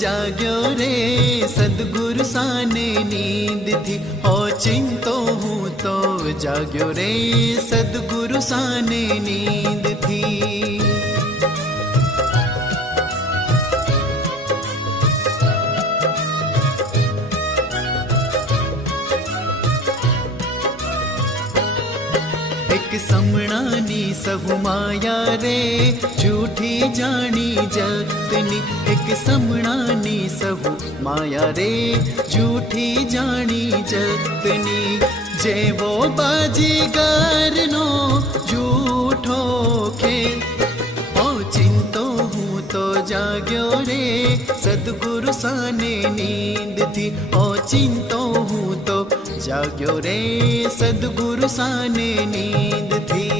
जाग्यो रे सदगुरु साने नींद थी। ओ चिंतो हूँ तो जाग्यो रे सदगुरु साने नींद थी। एक समणानी सहु माया रे झूठी जानी जतनी। एक समणानी सहु माया रे झूठी जानी जतनी। जे वो बाजीगर नो झूठो खेल। ओ चिंतो हूँ तो जाग्यो रे सदगुरु साने नींद थी। ओ चिंतो हूँ तो जाग्यो रे सदगुरु साने नींद थी।